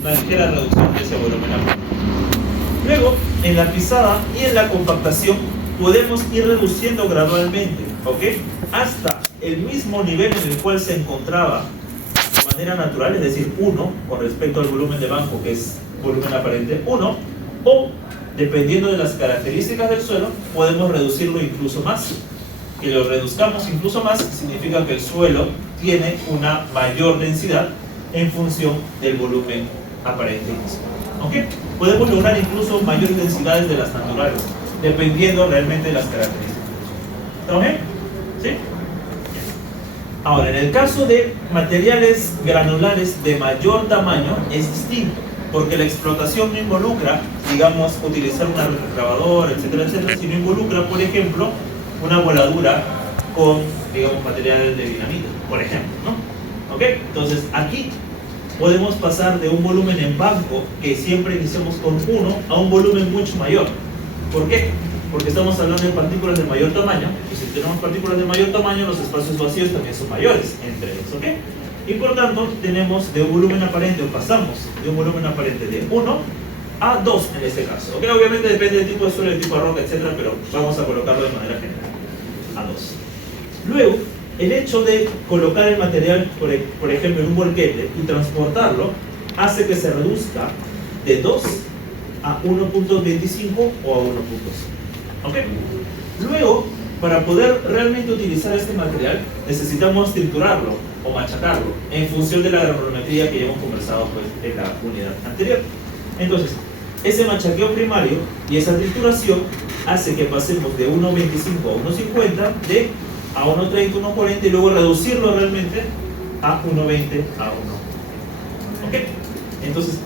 una ligera reducción de ese volumen aparente. Luego, en la pisada y en la compactación podemos ir reduciendo gradualmente, ¿ok? Hasta el mismo nivel en el cual se encontraba de manera natural, es decir, 1 con respecto al volumen de banco, que es volumen aparente 1, o dependiendo de las características del suelo, podemos reducirlo incluso más. Que lo reduzcamos incluso más significa que el suelo tiene una mayor densidad en función del volumen aparente inicial. ¿Ok? Podemos lograr incluso mayores densidades de las naturales, dependiendo realmente de las características. ¿Estamos bien? ¿Sí? Ahora, en el caso de materiales granulares de mayor tamaño es distinto, porque la explotación no involucra, digamos, utilizar una retroexcavadora, etcétera, etcétera, sino involucra, por ejemplo, una voladura con, digamos, materiales de dinamita, por ejemplo, ¿no? ¿Ok? Entonces, aquí podemos pasar de un volumen en banco, que siempre iniciamos con 1, a un volumen mucho mayor. ¿Por qué? Porque estamos hablando de partículas de mayor tamaño, y si tenemos partículas de mayor tamaño, los espacios vacíos también son mayores entre ellos, ¿ok? Y por tanto, tenemos de un volumen aparente, o pasamos de un volumen aparente de 1 a 2 en este caso, ¿ok? Obviamente depende del tipo de suelo, del tipo de roca, etcétera, pero vamos a colocarlo de manera general, a 2. Luego, el hecho de colocar el material, por ejemplo, en un volquete y transportarlo, hace que se reduzca de 2 a 1.25 o a 1.5. ¿Ok? Luego, para poder realmente utilizar este material, necesitamos triturarlo o machacarlo en función de la granulometría que ya hemos conversado pues, en la unidad anterior. Entonces, ese machaqueo primario y esa trituración hace que pasemos de 1.25 a 1.50, de a 1.30, 1.40 y luego reducirlo realmente a 1.20, a 1. ¿Ok? Entonces,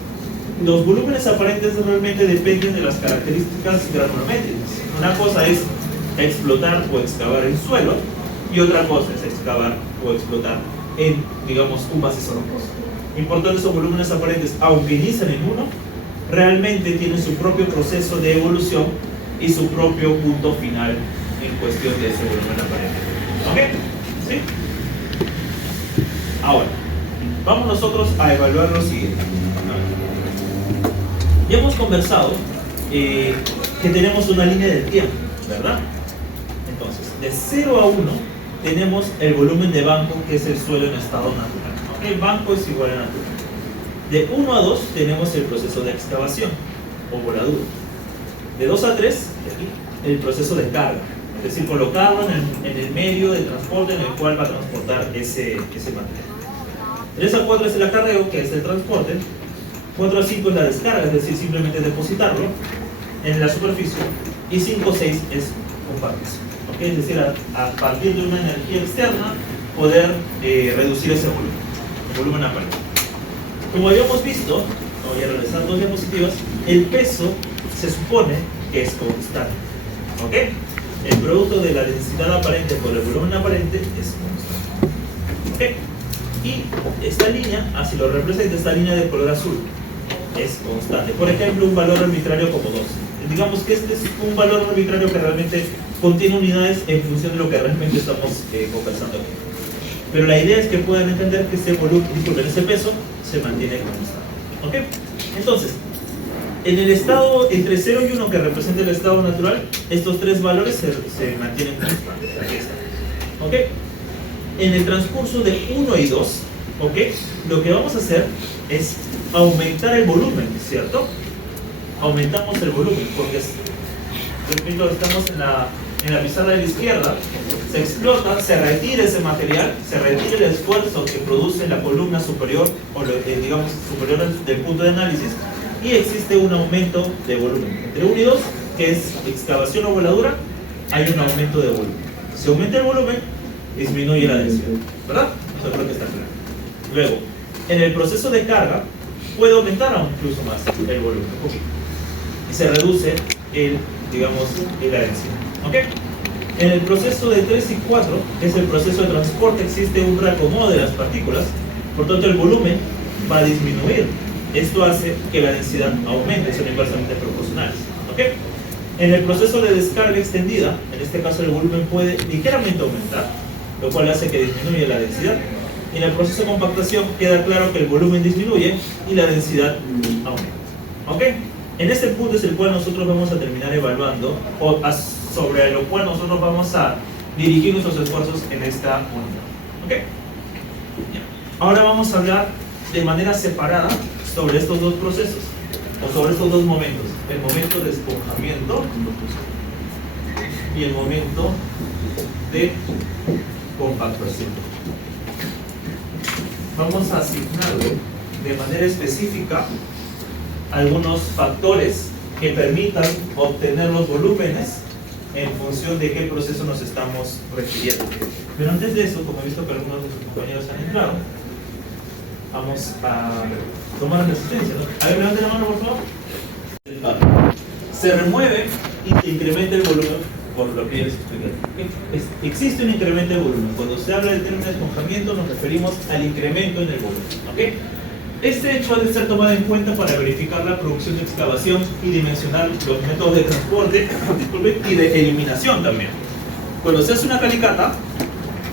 los volúmenes aparentes realmente dependen de las características granulométricas. Una cosa es explotar o excavar en suelo y otra cosa es excavar o explotar en, digamos, un macizo rocoso. Importante, esos volúmenes aparentes, aunque inician en 1, realmente tienen su propio proceso de evolución y su propio punto final en cuestión de ese volumen aparente. ¿Ok? ¿Sí? Ahora, vamos nosotros a evaluar lo siguiente. Ya hemos conversado que tenemos una línea del tiempo, ¿verdad? Entonces, de 0 a 1 tenemos el volumen de banco, que es el suelo en estado natural. ¿Ok? El banco es igual a natural. De 1 a 2 tenemos el proceso de excavación o voladura. De 2 a 3, aquí, el proceso de carga, es decir, colocarlo en el medio de transporte en el cual va a transportar ese material. 3 a 4 es el acarreo, que es el transporte. 4 a 5 es la descarga, es decir, simplemente depositarlo en la superficie. Y 5 a 6 es compactación. ¿Okay? Es decir, a partir de una energía externa, poder reducir ese volumen, el volumen aparente. Como habíamos visto, voy a realizar 2 diapositivas, el peso se supone que es constante. ¿Ok? El producto de la densidad aparente por el volumen aparente es constante. ¿Ok? Y esta línea, así lo representa, esta línea de color azul, es constante. Por ejemplo, un valor arbitrario como 2. Digamos que este es un valor arbitrario que realmente contiene unidades en función de lo que realmente estamos conversando aquí. Pero la idea es que puedan entender que este volumen, disculpen, este peso se mantiene constante. ¿Ok? Entonces, en el estado entre 0 y 1, que representa el estado natural, estos 3 valores se mantienen constantes. Aquí está. ¿Ok? En el transcurso de 1 y 2, ¿ok? Lo que vamos a hacer es aumentar el volumen, ¿cierto? Aumentamos el volumen, porque, repito, estamos en la pizarra de la izquierda, se explota, se retira ese material, se retira el esfuerzo que produce la columna superior, o digamos, superior del punto de análisis, y existe un aumento de volumen. Entre 1 y 2, que es excavación o voladura, hay un aumento de volumen. Si aumenta el volumen, disminuye la densidad, ¿verdad? Eso creo que está claro. Luego, en el proceso de carga, puede aumentar aún incluso más el volumen, y se reduce la densidad. ¿Ok? En el proceso de 3 y 4, que es el proceso de transporte, existe un reacomodo de las partículas, por tanto el volumen va a disminuir. Esto hace que la densidad aumente, son inversamente proporcionales. ¿Ok? En el proceso de descarga extendida, en este caso el volumen puede ligeramente aumentar, lo cual hace que disminuya la densidad. Y en el proceso de compactación queda claro que el volumen disminuye y la densidad aumenta. ¿Ok? En este punto es el cual nosotros vamos a terminar evaluando, o sobre lo cual nosotros vamos a dirigir nuestros esfuerzos en esta unidad. ¿Ok? Ahora vamos a hablar de manera separada sobre estos dos procesos, o sobre estos dos momentos: el momento de esponjamiento y el momento de compactación. Vamos a asignarle de manera específica algunos factores que permitan obtener los volúmenes en función de qué proceso nos estamos refiriendo. Pero antes de eso, como he visto que algunos de sus compañeros han entrado, vamos a tomar la resistencia, ¿no? A ver, levante la mano, por favor. Se remueve y se incrementa el volumen por lo que ya les expliqué. Existe un incremento de volumen. Cuando se habla del término de esponjamiento, nos referimos al incremento en el volumen. ¿Okay? Este hecho ha de ser tomado en cuenta para verificar la producción de excavación y dimensionar los métodos de transporte y de eliminación también. Cuando se hace una calicata,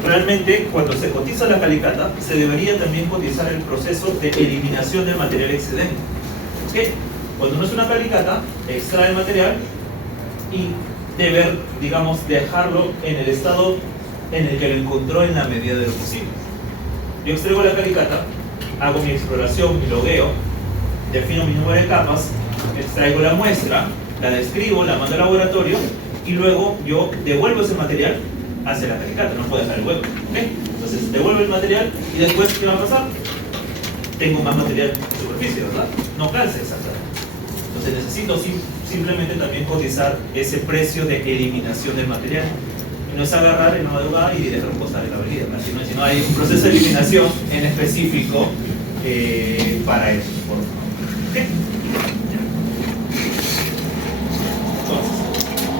realmente cuando se cotiza la calicata, se debería también cotizar el proceso de eliminación del material excedente. ¿Okay? Cuando uno hace una calicata, extrae el material y debe, digamos, dejarlo en el estado en el que lo encontró en la medida de lo posible. Yo extraigo la calicata, hago mi exploración, mi logueo, defino mi número de capas, extraigo la muestra, la describo, la mando al laboratorio y luego yo devuelvo ese material hacia la calicata, no puedo dejar el hueco. ¿Okay? Entonces devuelvo el material y después, ¿qué va a pasar? Tengo más material en superficie, ¿verdad? No calza exactamente. Entonces necesito simplemente también cotizar ese precio de eliminación del material. Y no es agarrar en la madrugada y dejar posar en la avenida, sino hay un proceso de eliminación en específico para eso. ¿Okay? Entonces,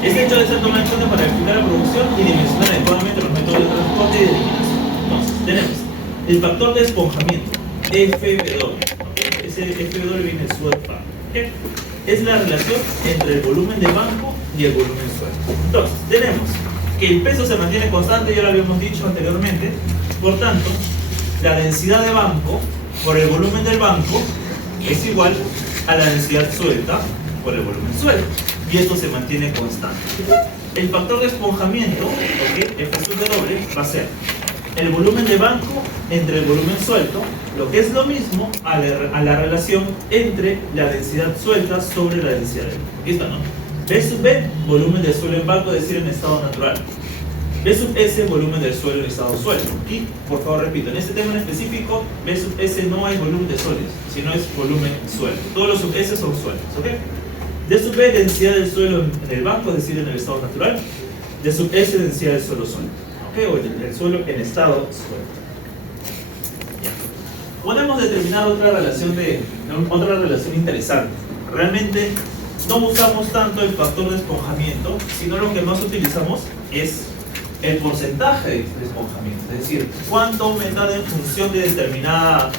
este hecho debe ser tomado en cuenta para verificar la producción y dimensionar adecuadamente los métodos de transporte y de eliminación. Entonces, tenemos el factor de esponjamiento, FW. Ese FW viene de suelo. ¿Okay? Es la relación entre el volumen de banco y el volumen suelo. Entonces, tenemos que el peso se mantiene constante, ya lo habíamos dicho anteriormente, por tanto, la densidad de banco por el volumen del banco es igual a la densidad suelta por el volumen suelto, y esto se mantiene constante. El factor de esponjamiento, ¿okay? F(W) va a ser el volumen de banco entre el volumen suelto, lo que es lo mismo a la relación entre la densidad suelta sobre la densidad de banco. Aquí está, ¿no? B sub B, volumen del suelo en banco, es decir, en estado natural. B sub S, volumen del suelo en estado suelto. Y, por favor, repito, en este tema en específico, B sub S no hay volumen de sólidos, sino es volumen suelto. Todos los sub S son sueltos, ¿ok? D sub B, densidad del suelo en el banco, es decir, en el estado natural. D sub S, densidad del suelo sólido. ¿Ok? O el suelo en estado suelto. Podemos determinar otra relación interesante. Realmente no usamos tanto el factor de esponjamiento, sino lo que más utilizamos es el porcentaje de esponjamiento, es decir, cuánto aumenta en función de determinado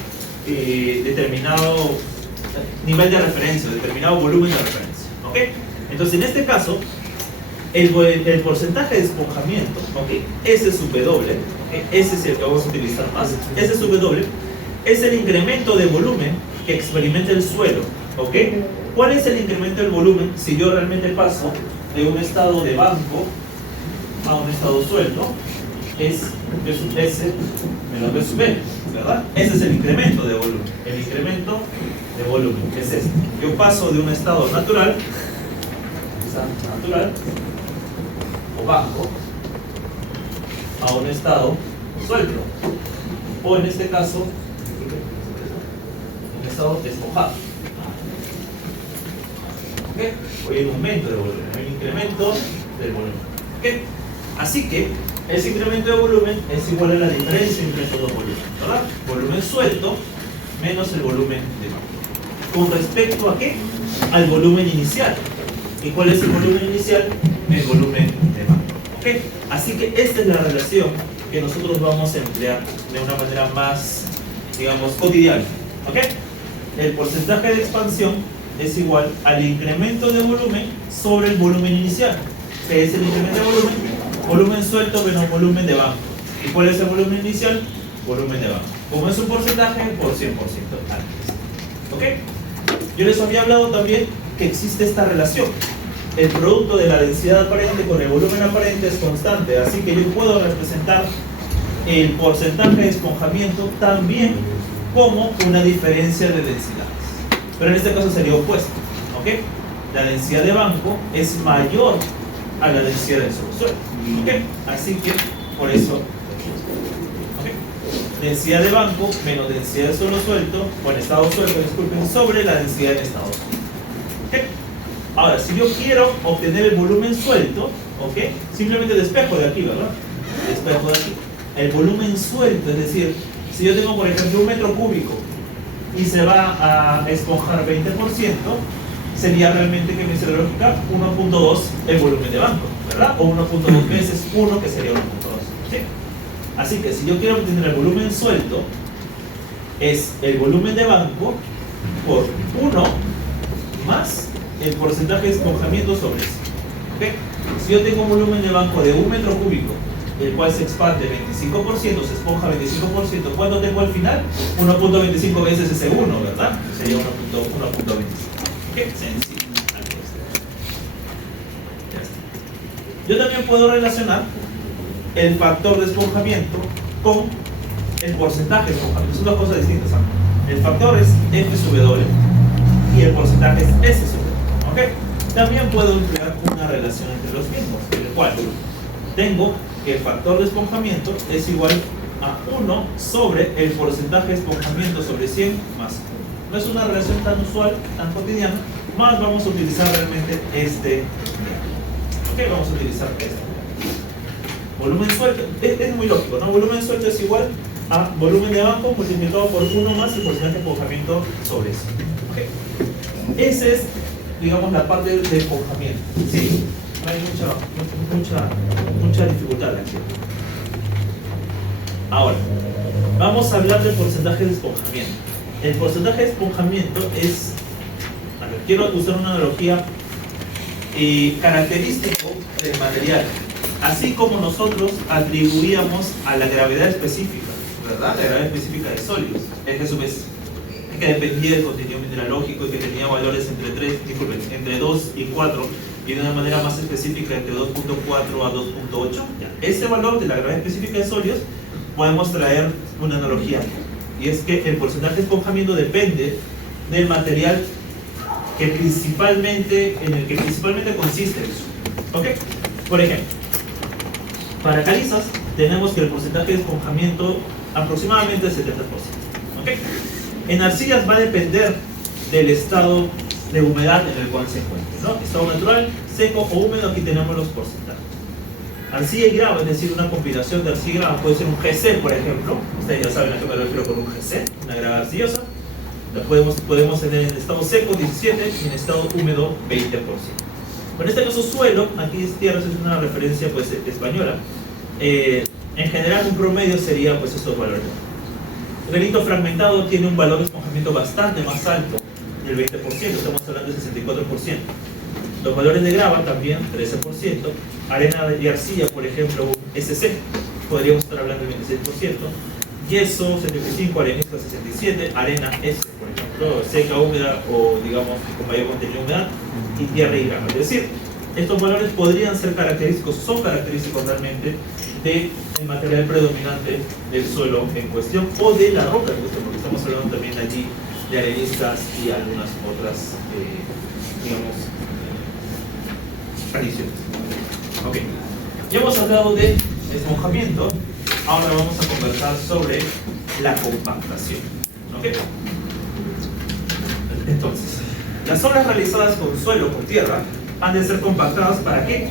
nivel de referencia, determinado volumen de referencia. ¿Okay? Entonces, en este caso, el porcentaje de esponjamiento, ¿okay? S sub W, ¿okay? Ese es el que vamos a utilizar más, S sub W es el incremento de volumen que experimenta el suelo. ¿Okay? ¿Cuál es el incremento del volumen si yo realmente paso de un estado de banco a un estado suelto? Es B sub S menos B sub B, ¿verdad? Ese es el incremento de volumen. El incremento de volumen es este. Yo paso de un estado natural o banco a un estado suelto, o en este caso un estado despojado. ¿Okay? Hoy hay un aumento de volumen, hay un incremento del volumen. ¿Okay? Así que ese incremento de volumen es igual a la diferencia entre estos dos volúmenes, ¿verdad? Volumen suelto menos el volumen de banco. ¿Con respecto a qué? Al volumen inicial. ¿Y cuál es el volumen inicial? El volumen de banco. ¿Okay? Así que esta es la relación que nosotros vamos a emplear de una manera más, digamos, cotidiana. ¿Okay? El porcentaje de expansión es igual al incremento de volumen sobre el volumen inicial. ¿Qué es el incremento de volumen? Volumen suelto menos volumen de banco. ¿Y cuál es el volumen inicial? volumen de banco. Como es un porcentaje, por 100% antes. ¿Ok? Yo les había hablado también que existe esta relación. El producto de la densidad aparente con el volumen aparente es constante, así que yo puedo representar el porcentaje de esponjamiento también como una diferencia de densidades. Pero en este caso sería opuesto. ¿Ok? La densidad de banco es mayor a la densidad del subsuelo. ¿Ok? Así que por eso, ¿ok? Densidad de banco menos densidad de suelo suelto, o en estado suelto, disculpen, sobre la densidad en estado suelto. ¿Ok? Ahora, si yo quiero obtener el volumen suelto, ¿ok? Simplemente despejo de aquí, ¿verdad? Despejo de aquí. El volumen suelto, es decir, si yo tengo, por ejemplo, 1 metro cúbico y se va a esponjar 20%, sería realmente, que me dice la lógica, 1.2 el volumen de banco, ¿verdad? O 1.2 veces 1, que sería 1.2. ¿Sí? Así que si yo quiero obtener el volumen suelto, es el volumen de banco por 1 más el porcentaje de esponjamiento sobre eso. ¿Okay? Si yo tengo un volumen de banco de 1 metro cúbico, el cual se expande 25%, se esponja 25%, ¿cuánto tengo al final? 1.25 veces ese 1, ¿verdad? Sería 1.25. ¿Qué? Sencillo. Ya está. Yo también puedo relacionar el factor de esponjamiento con el porcentaje de esponjamiento. Son dos cosas distintas, ¿sabes? El factor es F sub W y el porcentaje es S sub W. ¿Ok? También puedo emplear una relación entre los mismos, en el cual tengo que el factor de esponjamiento es igual a 1 sobre el porcentaje de esponjamiento sobre 100 más 1. No es una relación tan usual, tan cotidiana, más vamos a utilizar realmente este. ¿Ok? Vamos a utilizar este. Volumen suelto, es muy lógico, ¿no? Volumen suelto es igual a volumen de banco multiplicado por 1 más el porcentaje de esponjamiento sobre eso. ¿Ok? Esa es, digamos, la parte de esponjamiento. Sí, hay mucha dificultad aquí. Ahora, vamos a hablar del porcentaje de esponjamiento. El porcentaje de esponjamiento es, a ver, quiero usar una analogía característico del material, así como nosotros atribuíamos a la gravedad específica, ¿verdad? La gravedad específica de sólidos, es que dependía del contenido mineralógico y que tenía valores entre 2 y 4 y de una manera más específica entre 2.4 a 2.8. Ese valor de la gravedad específica de sólidos podemos traer una analogía, y es que el porcentaje de esponjamiento depende del material en el que principalmente consiste. ¿Ok? Por ejemplo, para calizas tenemos que el porcentaje de esponjamiento aproximadamente es 70%. ¿Ok? En arcillas va a depender del estado de humedad en el cual se encuentre, ¿no? Estado natural, seco o húmedo, aquí tenemos los porcentajes. Arcilla y grava, es decir, una combinación de arcilla y grava, puede ser un GC, por ejemplo. Ustedes ya saben a qué me refiero con un GC, una grava arcillosa. La podemos tener en estado seco 17 y en estado húmedo 20%. En este caso suelo, aquí es tierra, es una referencia pues española. En general un promedio sería pues estos valores. El granito fragmentado tiene un valor de esponjamiento bastante más alto del 20%, estamos hablando de 64%. Los valores de grava también 13%. Arena y arcilla, por ejemplo, SC, podríamos estar hablando del 26%. Yeso 75, arenisca 67, arena S, por ejemplo, seca, húmeda o digamos con mayor contenido de humedad, y tierra y grava. Es decir, estos valores podrían ser característicos, son característicos realmente del material predominante del suelo en cuestión o de la roca en cuestión, porque estamos hablando también allí de areniscas y algunas otras, digamos, adiciones. Ok, ya hemos hablado de esponjamiento. Ahora vamos a conversar sobre la compactación. ¿Ok? Entonces, las obras realizadas con suelo, con tierra, han de ser compactadas ¿para qué?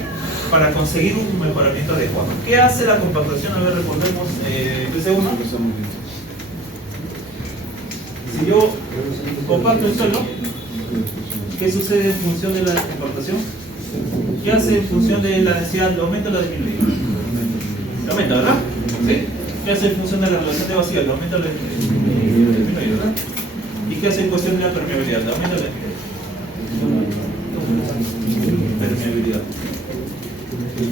Para conseguir un mejoramiento adecuado. ¿Qué hace la compactación? A ver, recordemos, uno. Si yo compacto el suelo, ¿qué sucede en función de la compactación? ¿Qué hace en función de la densidad? ¿Lo aumenta o lo disminuye? Lo aumenta, ¿verdad? ¿Sí? ¿Qué hace en función de la relación de vacío? ¿Lo aumenta o lo disminuye? ¿Verdad? ¿Y qué hace en cuestión de la permeabilidad? ¿Lo aumenta o lo disminuye? Permeabilidad.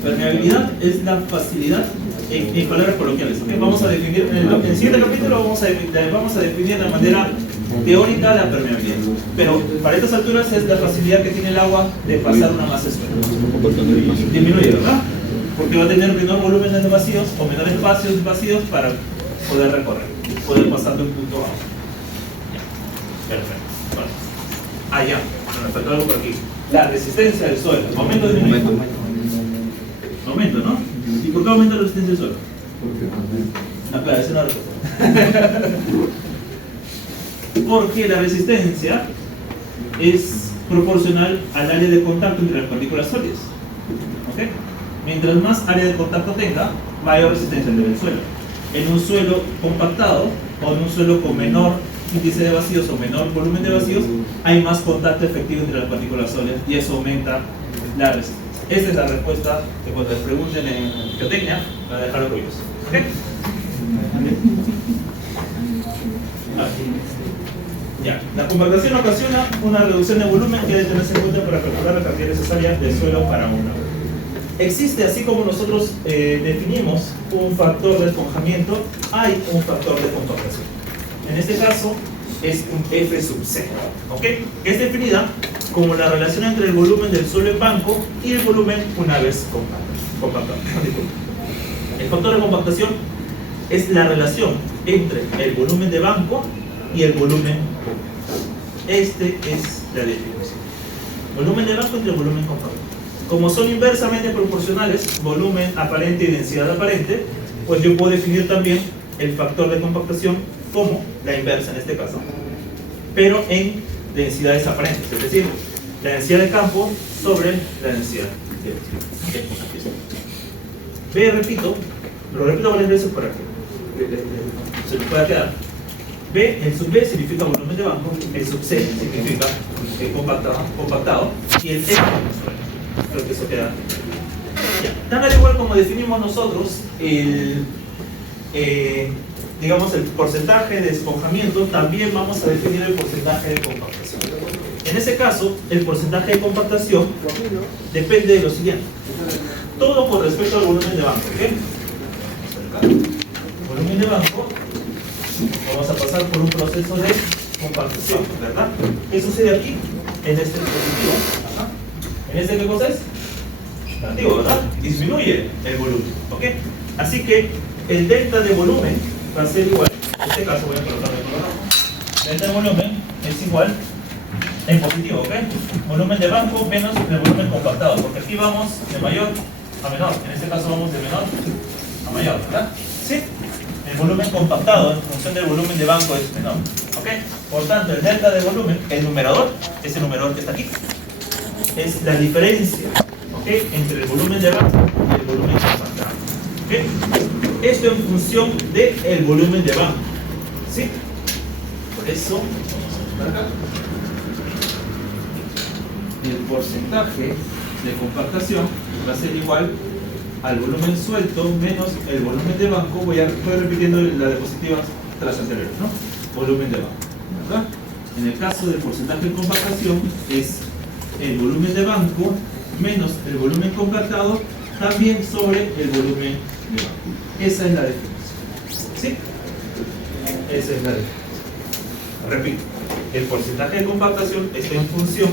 Permeabilidad es la facilidad en palabras coloquiales. ¿Okay? Vamos a definir, en el siguiente capítulo vamos a definir de manera teórica la permeabilidad. Pero para estas alturas es la facilidad que tiene el agua de pasar una masa esférica. Disminuye, ¿verdad? Porque va a tener menor volumen de vacíos o menor espacios vacíos para poder recorrer, poder pasar de un punto a otro. Perfecto. Bueno. Allá, me faltó algo por aquí. La resistencia del suelo. ¿Aumento o disminuye? Aumento, ¿no? ¿Y por qué aumenta la resistencia del suelo? No, claro, esa es una respuesta. Porque la resistencia es proporcional al área de contacto entre las partículas sólidas. ¿Ok? Mientras más área de contacto tenga, mayor resistencia tendrá el suelo. En un suelo compactado o en un suelo con menor índice de vacíos o menor volumen de vacíos, hay más contacto efectivo entre las partículas sólidas y eso aumenta la resistencia. Esa es la respuesta que cuando les pregunten en geotecnia, la van a dejar orgullosos. ¿Ok? Ya. La compactación ocasiona una reducción de volumen que debe tenerse en cuenta para calcular la cantidad necesaria de suelo para una. Existe, así como nosotros definimos un factor de esponjamiento, hay un factor de compactación. En este caso es un F sub C, ¿ok? Que es definida como la relación entre el volumen del suelo en banco y el volumen una vez compactado. El factor de compactación es la relación entre el volumen de banco y el volumen compactado. Este es la definición. Volumen de banco entre el volumen compactado. Como son inversamente proporcionales, volumen aparente y densidad aparente, pues yo puedo definir también el factor de compactación como la inversa en este caso, pero en densidades aparentes, es decir, la densidad de campo sobre la densidad de vacío. B, repito, lo repito varias veces para que se nos pueda quedar. B, el sub B significa volumen de banco, el sub C significa compactado y el E creo que eso queda. Tan al igual como definimos nosotros digamos el porcentaje de esponjamiento, también vamos a definir el porcentaje de compactación. En ese caso, el porcentaje de compactación depende de lo siguiente. Todo con respecto al volumen de banco, ¿ok? Volumen de banco, vamos a pasar por un proceso de compactación, ¿verdad? ¿Qué sucede aquí? En este dispositivo. Ajá. ¿En este qué cosa es? Negativo, ¿verdad? Disminuye el volumen, ¿ok? Así que el delta de volumen va a ser igual, en este caso voy a colocarlo de color rojo. Delta de volumen es igual en positivo, ¿ok? Volumen de banco menos el volumen compactado, porque aquí vamos de mayor a menor, en este caso vamos de menor a mayor, ¿verdad? ¿Sí? El volumen compactado en función del volumen de banco es menor, ¿ok? Por tanto, el delta de volumen, el numerador, es el numerador que está aquí, es la diferencia, ¿ok? Entre el volumen de banco y el volumen compactado, ¿ok? Esto en función del volumen de banco, ¿sí? Por eso, vamos a poner acá. El porcentaje de compactación va a ser igual al volumen suelto menos el volumen de banco. Voy repitiendo las diapositivas tras anteriores, ¿no? Volumen de banco, ¿verdad? En el caso del porcentaje de compactación es el volumen de banco menos el volumen compactado también sobre el volumen de banco. Esa es la definición, ¿sí? Esa es la definición. Repito, el porcentaje de compactación está en función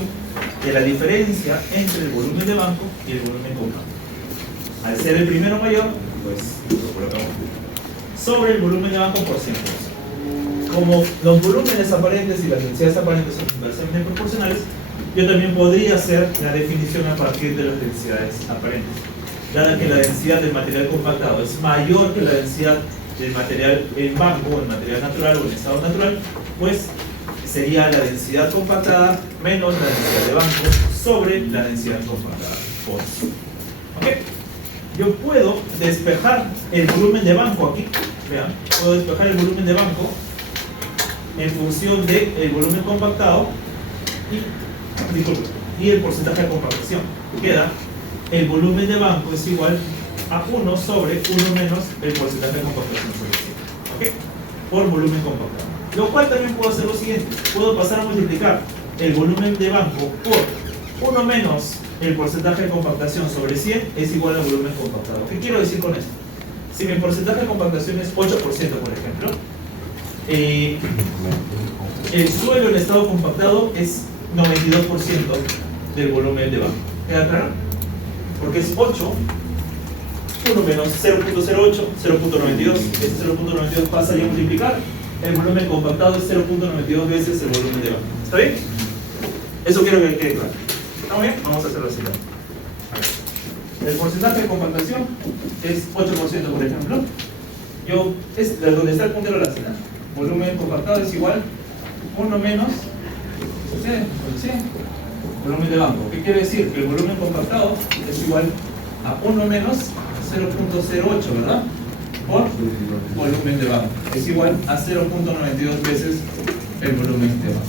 de la diferencia entre el volumen de banco y el volumen compactado. Al ser el primero mayor, pues lo colocamos sobre el volumen de banco por 100%. Como los volúmenes aparentes y las densidades aparentes son inversamente proporcionales, yo también podría hacer la definición a partir de las densidades aparentes. Dada que la densidad del material compactado es mayor que la densidad del material en banco o en material natural o en estado natural, pues sería la densidad compactada menos la densidad de banco sobre la densidad compactada por sí. ¿Ok? Yo puedo despejar el volumen de banco aquí, vean, puedo despejar el volumen de banco en función del volumen compactado y el porcentaje de compactación. Queda el volumen de banco es igual a 1 sobre 1 menos el porcentaje de compactación sobre 100, ¿ok? Por volumen compactado. Lo cual también puedo hacer lo siguiente, puedo pasar a multiplicar el volumen de banco por 1 menos el porcentaje de compactación sobre 100 es igual al volumen compactado. ¿Qué quiero decir con esto? Si mi porcentaje de compactación es 8%, por ejemplo, el suelo en estado compactado es 92% del volumen de banco. ¿Queda claro? Porque es 8, 1 menos 0.08, 0.92. Ese 0.92 pasa a multiplicar. El volumen compactado es 0.92 veces el volumen de banco. ¿Está bien? Eso quiero que quede claro. ¿Está bien? Vamos a hacerlo así. El porcentaje de compactación es 8%, por ejemplo. Es donde está el punto relacional. Volumen compactado es igual 1 menos 100, volumen de banco. ¿Qué quiere decir? Que el volumen compactado es igual a 1 menos 0.08, ¿verdad? Por volumen de banco. Es igual a 0.92 veces el volumen de banco.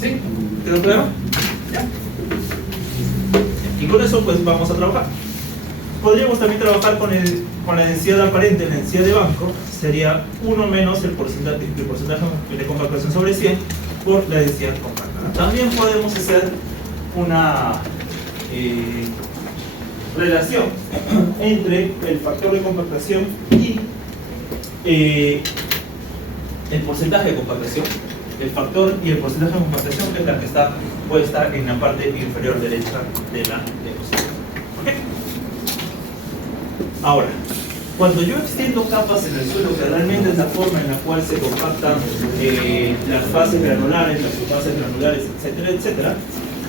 ¿Sí? ¿Quedó claro? ¿Ya? Y con eso pues vamos a trabajar. Podríamos también trabajar con la densidad aparente, la densidad de banco, sería 1 menos el porcentaje de compactación sobre 100 por la densidad compactada. También podemos hacer una relación entre el factor de compactación y el porcentaje de compactación. El factor y el porcentaje de compactación, que es la que puede estar en la parte inferior derecha de la diapositiva. ¿Ok? Ahora, cuando yo extiendo capas en el suelo, que realmente es la forma en la cual se compactan las fases granulares, las subfases granulares, etcétera, etcétera,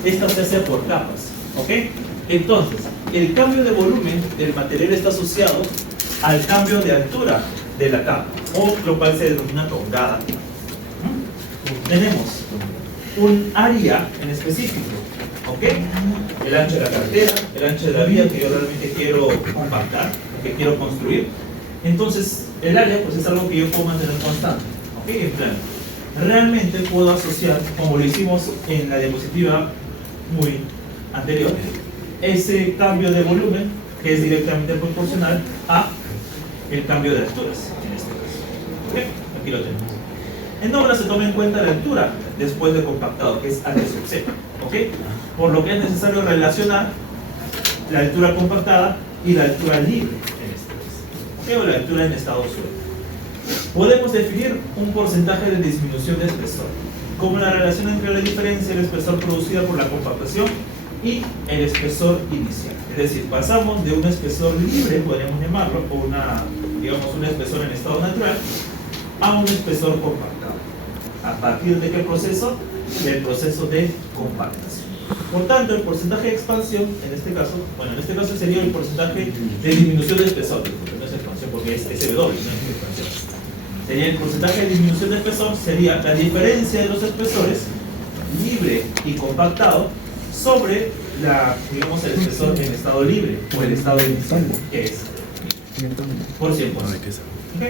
esta se hace por capas. ¿Ok? Entonces, el cambio de volumen del material está asociado al cambio de altura de la capa, o lo cual se denomina tongada. Tenemos un área en específico, ¿ok? El ancho de la carretera, el ancho de la vía que yo realmente quiero compactar, que quiero construir. Entonces, el área pues es algo que yo puedo mantener constante, ¿ok? En plan, realmente puedo asociar, como lo hicimos en la diapositiva muy anterior, ese cambio de volumen que es directamente proporcional a el cambio de alturas, en este caso. ¿Ok? Aquí lo tenemos. En obra se toma en cuenta la altura después de compactado, que es H sub C, ¿ok? Por lo que es necesario relacionar la altura compactada y la altura libre, en este caso, ¿ok? O la altura en estado suelto. Podemos definir un porcentaje de disminución de espesor, como la relación entre la diferencia del espesor producida por la compactación y el espesor inicial. Es decir, pasamos de un espesor libre, podríamos llamarlo, o un espesor en estado natural, a un espesor compactado. ¿A partir de qué proceso? Del proceso de compactación. Por tanto, el porcentaje de expansión, en este caso sería el porcentaje de disminución de espesor, no es expansión porque es SW, no es expansión. Sería el porcentaje de disminución de espesor, sería la diferencia de los espesores, libre y compactado, sobre el espesor en estado libre, o el estado inicial, que es por 100%. ¿Ok?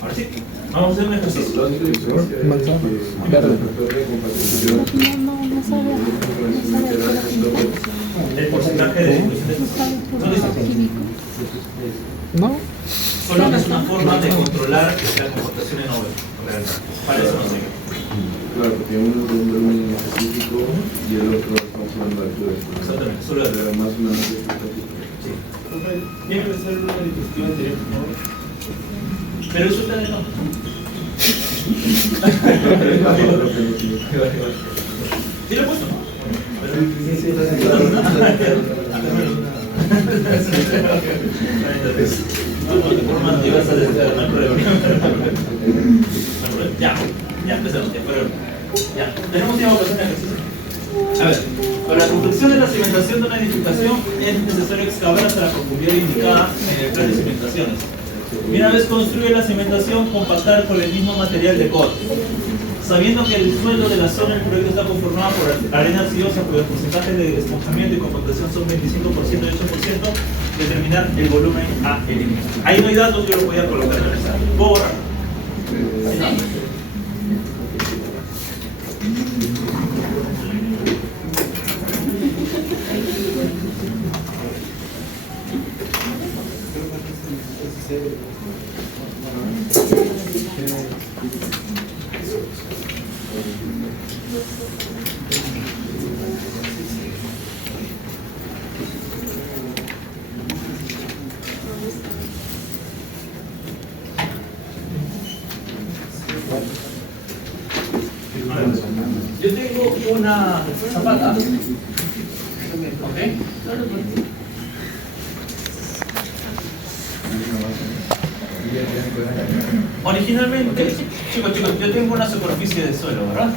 Ahora sí, vamos a hacer un ejercicio. El porcentaje de disminución de espesor. ¿No dice? No. Solo que es una forma de controlar la compactación en obra. Para eso no sé. Claro, porque uno es un volumen específico y el otro estamos hablando de altura. Exactamente, solo de pero más o menos expectativa. Sí. Tiene que ser una diapositiva anterior, ¿no? Pero eso está de no. ¿Sí lo he puesto, no? Sí, ya empezamos, ya, tenemos tiempo para hacer un ejercicio. A ver, para la construcción de la cimentación de una edificación es necesario excavar hasta la profundidad indicada en el plan de cimentaciones. Y una vez construye la cimentación, compactar con el mismo material de corte. Sabiendo que el suelo de la zona del proyecto está conformado por arena arcillosa, cuyos porcentajes de esponjamiento y compactación son 25% y 8%, determinar el volumen a eliminar. Ahí no hay datos, yo lo voy a colocar en la mesa. Por Yo tengo una zapata, ¿ok? Originalmente, chicos, yo tengo una superficie de suelo, ¿verdad?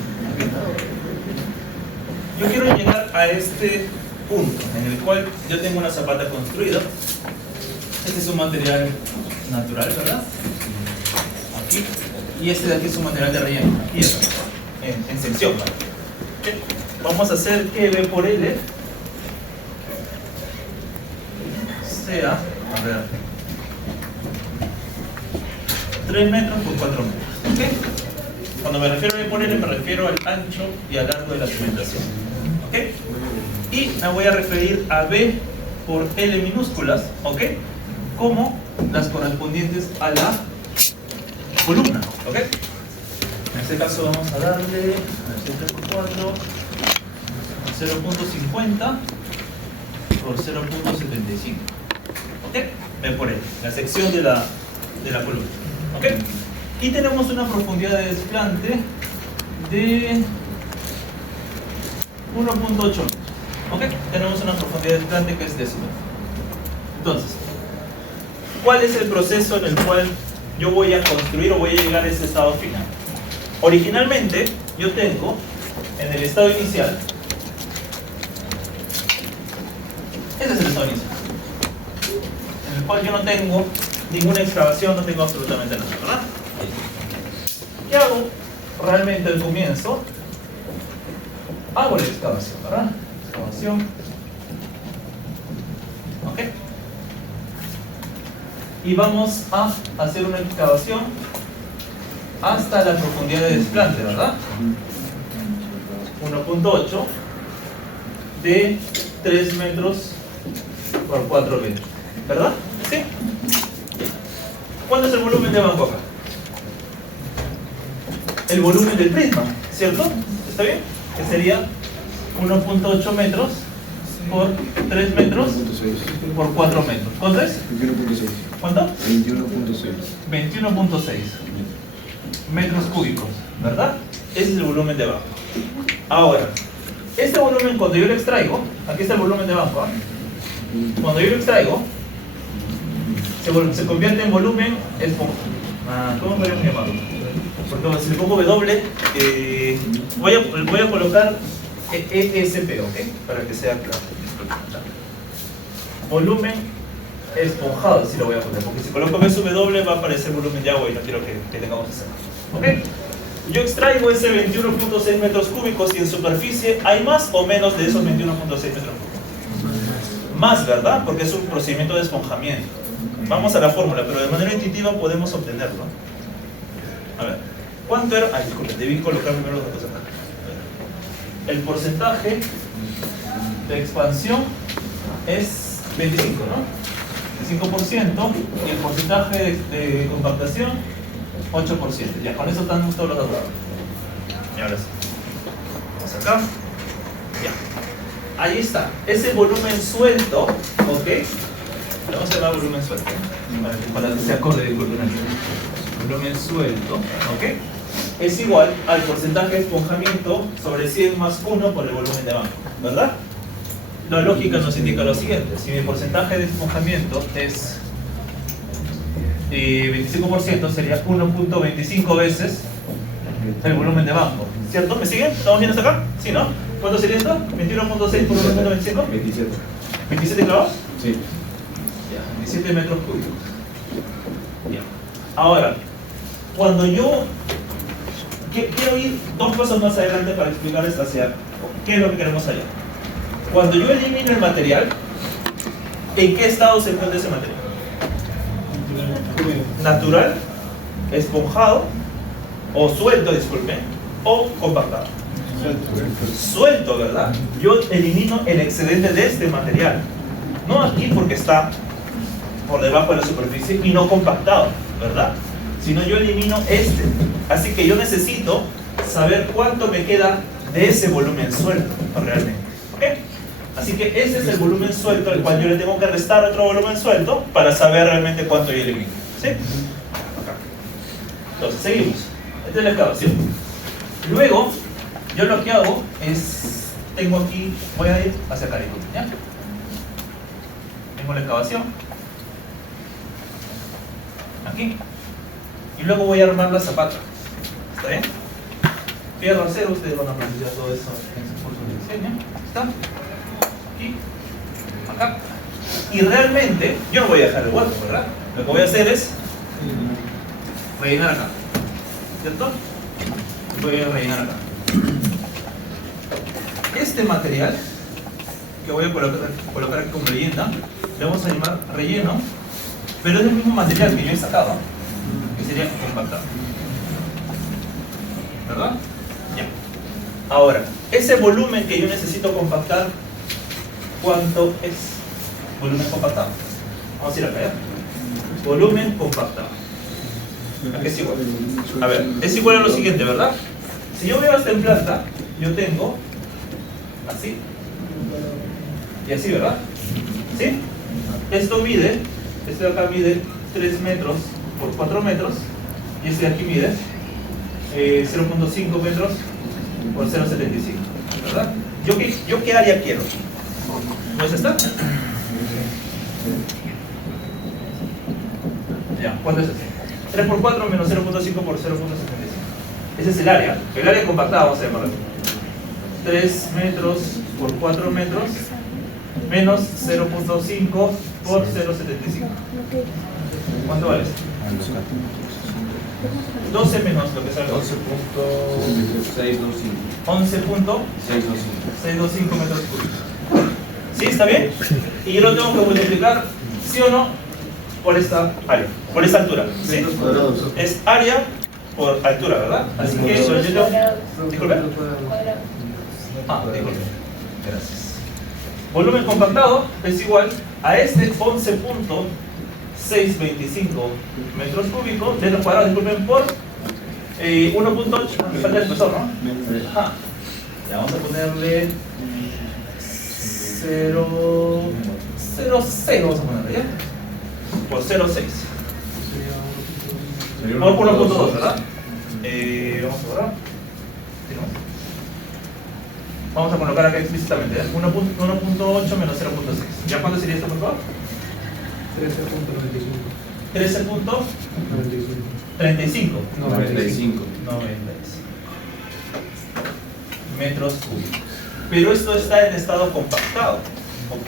Yo quiero llegar a este punto en el cual yo tengo una zapata construida. Este es un material natural, ¿verdad? Aquí. Y este de aquí es un material de relleno, tierra, en sección, ¿vale? Vamos a hacer que B por L sea, a ver, 3 metros por 4 metros, ¿ok? Cuando me refiero a B por L me refiero al ancho y al largo de la cimentación, ¿ok? Y me voy a referir a B por L minúsculas, ¿ok? Como las correspondientes a la columna, ¿ok? En este caso vamos a darle 3 por 4, 0.50 por 0.75, ¿ok? B por L, la sección de la columna, ¿ok? Y tenemos una profundidad de desplante de 1.8 metros, ¿ok? Tenemos una profundidad de desplante que es décima. Entonces, ¿cuál es el proceso en el cual yo voy a construir o voy a llegar a ese estado final? Originalmente, yo tengo en el estado inicial, ese es el estado inicial, en el cual yo no tengo ninguna excavación, no tengo absolutamente nada, ¿verdad? ¿Qué hago? Realmente al comienzo, hago la excavación, ¿verdad? Excavación. ¿Ok? Y vamos a hacer una excavación hasta la profundidad de desplante, ¿verdad? 1.8 de 3 metros por 4 metros, ¿verdad? ¿Sí? ¿Cuánto es el volumen de banco acá? El volumen del prisma, ¿cierto? ¿Está bien? Que sería 1.8 metros por 3 metros por 4 metros. ¿Cuánto es? 21.6. ¿Cuánto? 21.6. 21.6 metros cúbicos, ¿verdad? Ese es el volumen de banco. Ahora, este volumen cuando yo lo extraigo, aquí está el volumen de banco, ¿eh? Cuando yo lo extraigo, se convierte en volumen esponjoso. ¿Cómo podemos llamarlo? Porque si le pongo W, voy a colocar ESP, ¿ok? Para que sea claro. Volumen esponjado, si lo voy a poner, porque si coloco W va a aparecer volumen de agua y no quiero que tengamos ese. ¿Ok? Yo extraigo ese 21.6 metros cúbicos y en superficie hay más o menos de esos 21.6 metros cúbicos. Más, ¿verdad? Porque es un procedimiento de esponjamiento. Vamos a la fórmula, pero de manera intuitiva podemos obtenerlo. A ver, ¿cuánto era? Ay, disculpen, debí colocar primero los datos acá. El porcentaje de expansión es 25, ¿no? 25%, y el porcentaje de compactación 8%. Ya, con eso están todos los datos. Y ahora sí. Vamos acá. Ya. Ahí está. Ese volumen suelto, ¿ok? Le vamos a llamar volumen suelto, para que se acorde de columna. Volumen suelto, ¿ok? Es igual al porcentaje de esponjamiento sobre 100 más 1 por el volumen de banco, ¿verdad? La lógica nos indica lo siguiente: si mi porcentaje de esponjamiento es 25%, sería 1.25 veces el volumen de banco, ¿cierto? ¿Me siguen? ¿Estamos viendo hasta acá? ¿Sí, no? ¿Cuánto sería esto? 21.6 por 1.25. 27. ¿27 clavados? Sí. Ya, 27 metros cúbicos. Ya. Ahora, cuando yo quiero ir 2 pasos más adelante para explicarles hacia qué es lo que queremos hallar. Cuando yo elimino el material, ¿en qué estado se encuentra ese material? Natural, esponjado, o suelto, disculpen, o compactado. Suelto, ¿verdad? Yo elimino el excedente de este material. No aquí porque está por debajo de la superficie y no compactado, ¿verdad? Sino yo elimino este. Así que yo necesito saber cuánto me queda de ese volumen suelto realmente. ¿Ok? Así que ese es el volumen suelto al cual yo le tengo que restar otro volumen suelto para saber realmente cuánto yo elimino. ¿Sí? Acá. Entonces, seguimos. Esta es la excavación. Luego, yo lo que hago es, tengo aquí, voy a ir hacia acá, ¿ya? Tengo la excavación. Aquí. Y luego voy a armar la zapata. ¿Está bien? Fierro acero, ustedes van a aprender todo eso en su curso de diseño. ¿Está? Aquí. Acá. Y realmente, yo no voy a dejar el hueco, ¿verdad? Lo que voy a hacer es rellenar acá. ¿Cierto? Voy a rellenar acá. Este material que voy a colocar aquí como leyenda, le vamos a llamar relleno, pero es el mismo material que yo he sacado, que sería compactado. ¿Verdad? Ya. Ahora, ese volumen que yo necesito compactar, ¿cuánto es? Volumen compactado. Vamos a ir acá, ¿ya? Volumen compactado. ¿A qué es igual? A ver, es igual a lo siguiente, ¿verdad? Si yo veo esta en planta, yo tengo así y así, ¿verdad? ¿Sí? Esto mide, este de acá mide 3 metros por 4 metros y este de aquí mide 0.5 metros por 0.75, ¿verdad? ¿Yo qué área quiero? ¿No es esta? Ya, ¿cuánto es este? 3 por 4 menos 0.5 por 0.75. Ese es el área compactada, vamos a llamarlo. 3 metros por 4 metros menos 0.5 por 0.75. ¿Cuánto vale? 12 menos lo que sale. 11.625 metros cúbicos. ¿Sí? ¿Está bien? Y yo lo tengo que multiplicar, ¿sí o no? Por esta área, por esta altura. ¿Sí? Es área por altura, ¿verdad? Así que yo tengo... Disculpe. Disculpe. Gracias. Volumen compactado es igual a este 11.625 metros cúbicos de los cuadrados, disculpen, por 1.8. Me falta el espesor, ¿no? Ajá. Ya, vamos a ponerle 0.06, vamos a ponerle, ¿ya? Por 0.6 por 1.2, ¿verdad? Vamos a borrar. Vamos a colocar acá explícitamente, ¿eh? 1.8 menos 0.6. ¿Ya cuánto sería esto, por favor? 13.35 metros cúbicos. Pero esto está en estado compactado, ¿ok?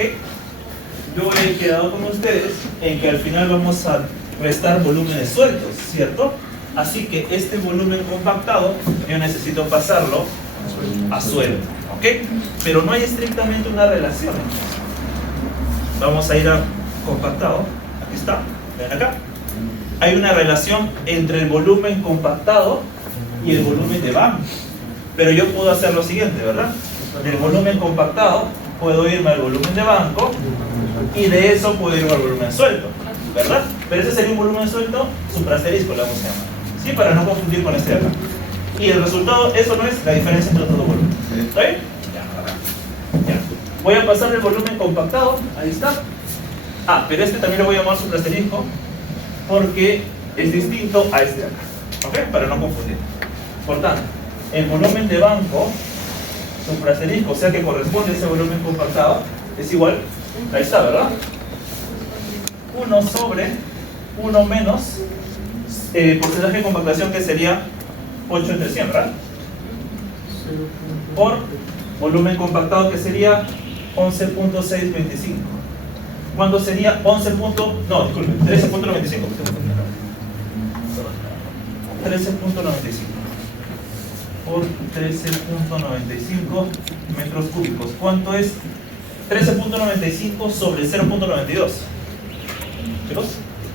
Yo he quedado con ustedes en que al final vamos a restar volúmenes sueltos, ¿cierto? Así que este volumen compactado yo necesito pasarlo a suelo, ¿ok? Pero no hay estrictamente una relación. Vamos a ir a compactado. Aquí está, ven acá. Hay una relación entre el volumen compactado y el volumen de banco. Pero yo puedo hacer lo siguiente, ¿verdad? Del volumen compactado puedo irme al volumen de banco y de eso puedo irme al volumen suelto, ¿verdad? Pero ese sería un volumen suelto suprasterisco, le vamos a llamar, ¿sí? Para no confundir con este de acá. Y el resultado, eso no es la diferencia entre los dos volúmenes. ¿Está bien? Ya. Voy a pasar el volumen compactado, ahí está. Pero este también lo voy a llamar suprasterisco porque es distinto a este de acá, ¿ok? Para no confundir. Por tanto, el volumen de banco suprasterisco, o sea que corresponde a ese volumen compactado, es igual, ahí está, ¿verdad? 1 sobre 1 menos porcentaje de compactación, que sería 8 entre 100, ¿verdad? Por volumen compactado, que sería 11.625. ¿Cuánto sería 11. No, disculpe, 13.95. 13.95 por 13.95 metros cúbicos. ¿Cuánto es 13.95 sobre 0.92? ¿Chicos?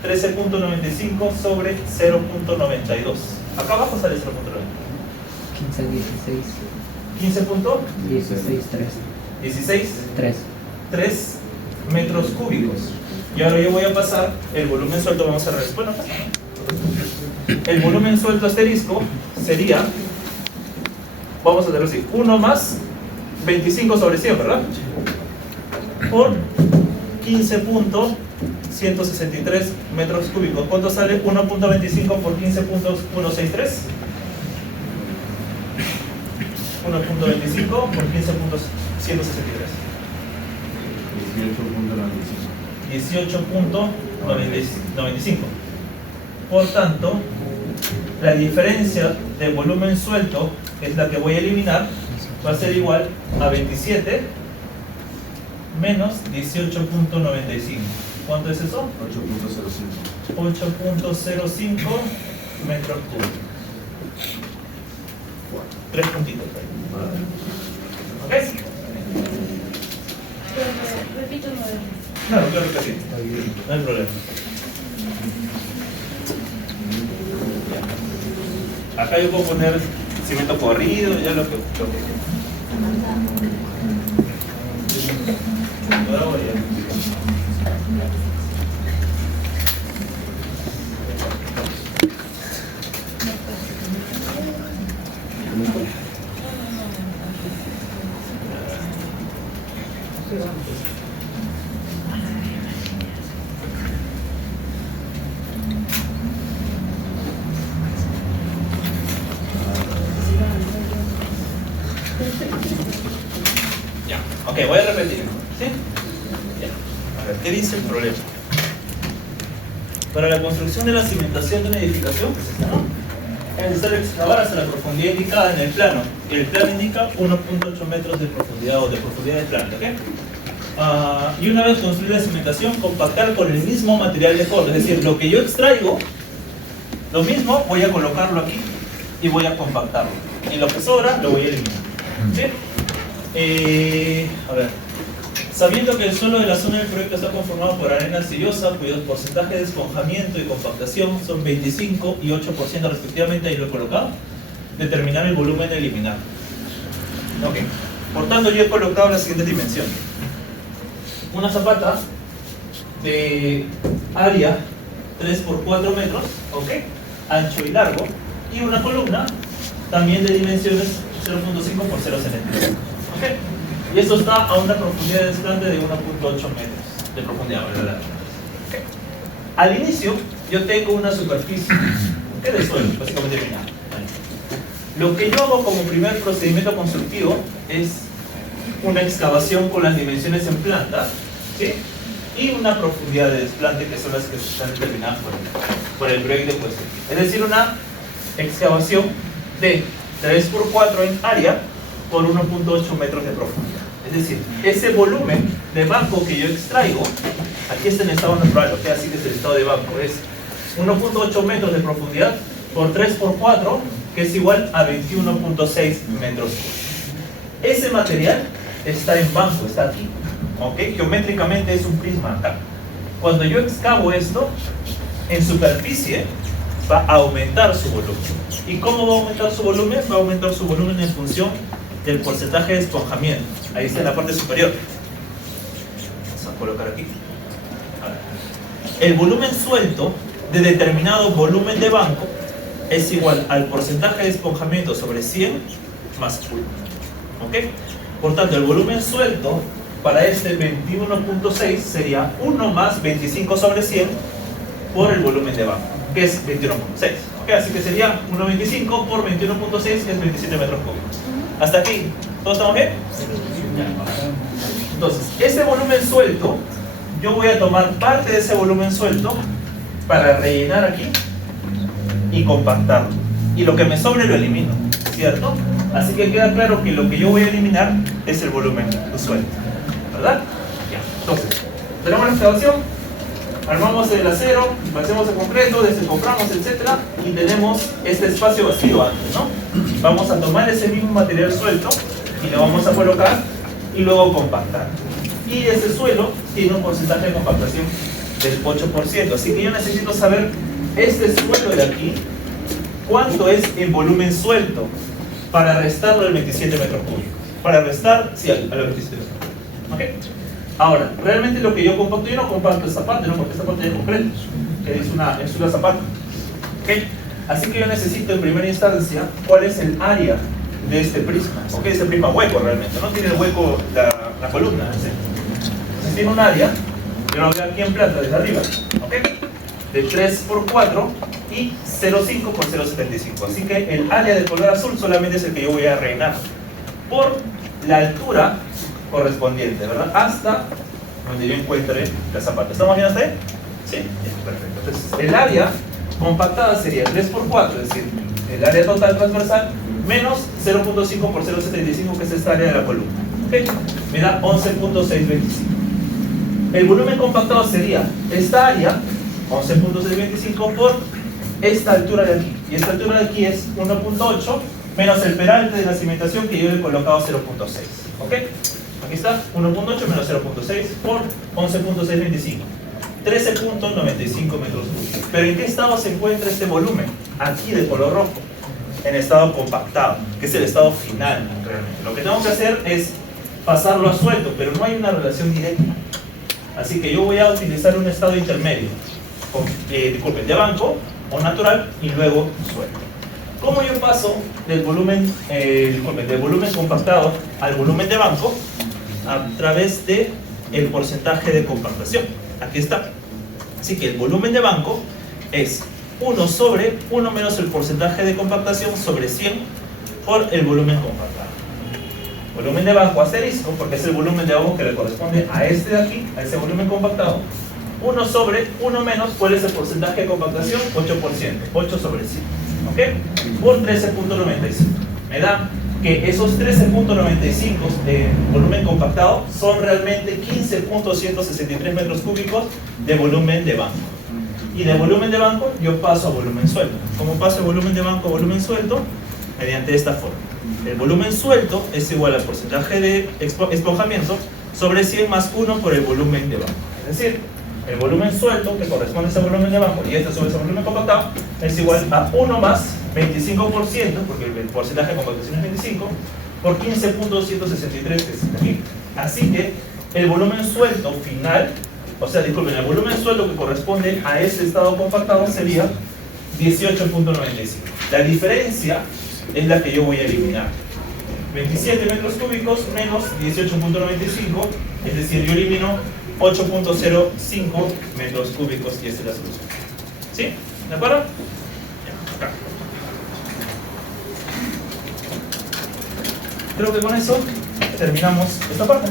13.95 sobre 0.92. Acá abajo sale 0.92. 15, 16. 16, 3. 3 metros cúbicos. Y ahora yo voy a pasar el volumen suelto. Vamos a ver. Bueno, el volumen suelto asterisco sería vamos a tener así, 1 más 25 sobre 100, ¿verdad? Por 15.163 metros cúbicos. ¿Cuánto sale 1.25 por 15.163? 1.25 por 15.163. 18.95. Por tanto, la diferencia de volumen suelto, que es la que voy a eliminar, va a ser igual a 27 menos 18.95. ¿Cuánto es eso? 8.05 metros cúbicos. 3 puntitos. ¿Ok? Repito nuevamente. Claro, claro que sí. No hay problema. Acá yo puedo poner cemento corrido, ya lo que Ahora voy a... Ya, ok, voy a repetir, ¿sí? Ya, a ver, ¿qué dice el problema? Para la construcción de la cimentación de una edificación, pues esta, ¿no? Es necesario excavar hasta la profundidad indicada en el plano. Y el plano indica 1.8 metros de profundidad o de profundidad de planta, ¿ok? Y una vez construida la cimentación, compactar con el mismo material de corte. Es decir, lo que yo extraigo, lo mismo voy a colocarlo aquí y voy a compactarlo. Y lo que sobra lo voy a eliminar. ¿Sí? A ver. Sabiendo que el suelo de la zona del proyecto está conformado por arena arcillosa, cuyos porcentajes de esponjamiento y compactación son 25 y 8% respectivamente, ahí lo he colocado, determinar el volumen de eliminar. Ok. Por tanto, yo he colocado la siguiente dimensión. Una zapata de área 3 por 4 metros, ok, ancho y largo, y una columna también de dimensiones 0.5 por 0 centímetros. Okay. Y esto está a una profundidad de desplante de 1.8 metros de profundidad, ¿verdad? Okay. Al inicio yo tengo una superficie que de suelo, básicamente terminada. Lo que yo hago como primer procedimiento constructivo es una excavación con las dimensiones en planta, ¿sí? Y una profundidad de desplante, que son las que están determinadas por el proyecto de puesto. Es decir, una excavación de 3 por 4 en área por 1.8 metros de profundidad. Es decir, ese volumen de banco que yo extraigo, aquí está en estado natural, o sea, así que es el estado de banco, es 1.8 metros de profundidad por 3 por 4, que es igual a 21.6 metros. Ese material está en banco, está aquí, ¿ok? Geométricamente es un prisma acá. Cuando yo excavo esto, en superficie va a aumentar su volumen. ¿Y cómo va a aumentar su volumen? Va a aumentar su volumen en función del porcentaje de esponjamiento. Ahí está en la parte superior. Vamos a colocar aquí. El volumen suelto de determinado volumen de banco es igual al porcentaje de esponjamiento sobre 100 más 1. ¿Ok? Por tanto, el volumen suelto para este 21.6 sería 1 más 25 sobre 100 por el volumen de banco, que es 21.6. ¿Ok? Así que sería 1.25 por 21.6, que es 27 metros cúbicos. ¿Hasta aquí? ¿Todos estamos bien? Entonces, ese volumen suelto, yo voy a tomar parte de ese volumen suelto para rellenar aquí y compactarlo. Y lo que me sobre lo elimino, ¿cierto? Así que queda claro que lo que yo voy a eliminar es el volumen suelto, ¿verdad? Ya. Entonces, tenemos la excavación, armamos el acero, hacemos el concreto, descompramos, etc. Y tenemos este espacio vacío antes, ¿no? Vamos a tomar ese mismo material suelto y lo vamos a colocar y luego compactar. Y ese suelo tiene un porcentaje de compactación del 8%. Así que yo necesito saber este suelo de aquí, cuánto es en volumen suelto para restarlo al 27 metros cúbicos. Para restar, sí, a los 27 metros cúbicos. ¿Ok? Ahora, realmente lo que yo compacto, yo no compacto esta parte, ¿no? Porque esta parte es concreto, que es una zapata. ¿Ok? Así que yo necesito en primera instancia cuál es el área de este prisma. ¿Ok? Este prisma hueco realmente, no tiene hueco la columna. ¿Sí? Entonces tiene un área, yo lo veo aquí en planta desde arriba, ¿ok? De 3 por 4 y 0,5 por 0,75. Así que el área de color azul solamente es el que yo voy a rellenar por la altura correspondiente, ¿verdad? Hasta donde yo encuentre la zapata. ¿Estamos bien hasta ahí? Sí, perfecto. Entonces, el área compactada sería 3 por 4, es decir, el área total transversal menos 0,5 por 0,75, que es esta área de la columna. ¿Ok? Me da 11,625. El volumen compactado sería esta área, 11,625, por esta altura de aquí. Y esta altura de aquí es 1,8 menos el peralte de la cimentación que yo le he colocado 0,6. ¿Ok? Aquí está, 1,8 menos 0,6 por 11,625. 13,95 metros cúbicos. Pero ¿en qué estado se encuentra este volumen? Aquí de color rojo. En estado compactado, que es el estado final realmente. Lo que tengo que hacer es pasarlo a suelto, pero no hay una relación directa. Así que yo voy a utilizar un estado intermedio, disculpen, de banco o natural y luego suelto. ¿Cómo yo paso del volumen, del volumen compactado al volumen de banco? A través del porcentaje de compactación. Aquí está. Así que el volumen de banco es 1 sobre 1 menos el porcentaje de compactación sobre 100 por el volumen compactado. Volumen de banco asterisco, porque es el volumen de banco que le corresponde a este de aquí, a ese volumen compactado. 1 sobre 1 menos, ¿cuál es el porcentaje de compactación? 8%, 8 sobre 100, ¿ok? Por 13,95. Me da que esos 13,95 de volumen compactado son realmente 15,163 metros cúbicos de volumen de banco. Y de volumen de banco yo paso a volumen suelto. ¿Cómo paso de volumen de banco a volumen suelto? Mediante esta forma. El volumen suelto es igual al porcentaje de esponjamiento sobre 100 más 1 por el volumen de banco. Es decir, el volumen suelto, que corresponde a ese volumen de banco, y este sobre ese volumen compactado, es igual a 1 más 25%, porque el porcentaje de compactación es 25, por 15,163, que es aquí. Así que el volumen suelto final, o sea, disculpen, el volumen suelto que corresponde a ese estado compactado sería 18,95. La diferencia es la que yo voy a eliminar. 27 metros cúbicos menos 18,95, es decir, yo elimino 8,05 metros cúbicos y esta es la solución. ¿Sí? ¿De acuerdo? Ya, acá. Creo que con eso terminamos esta parte.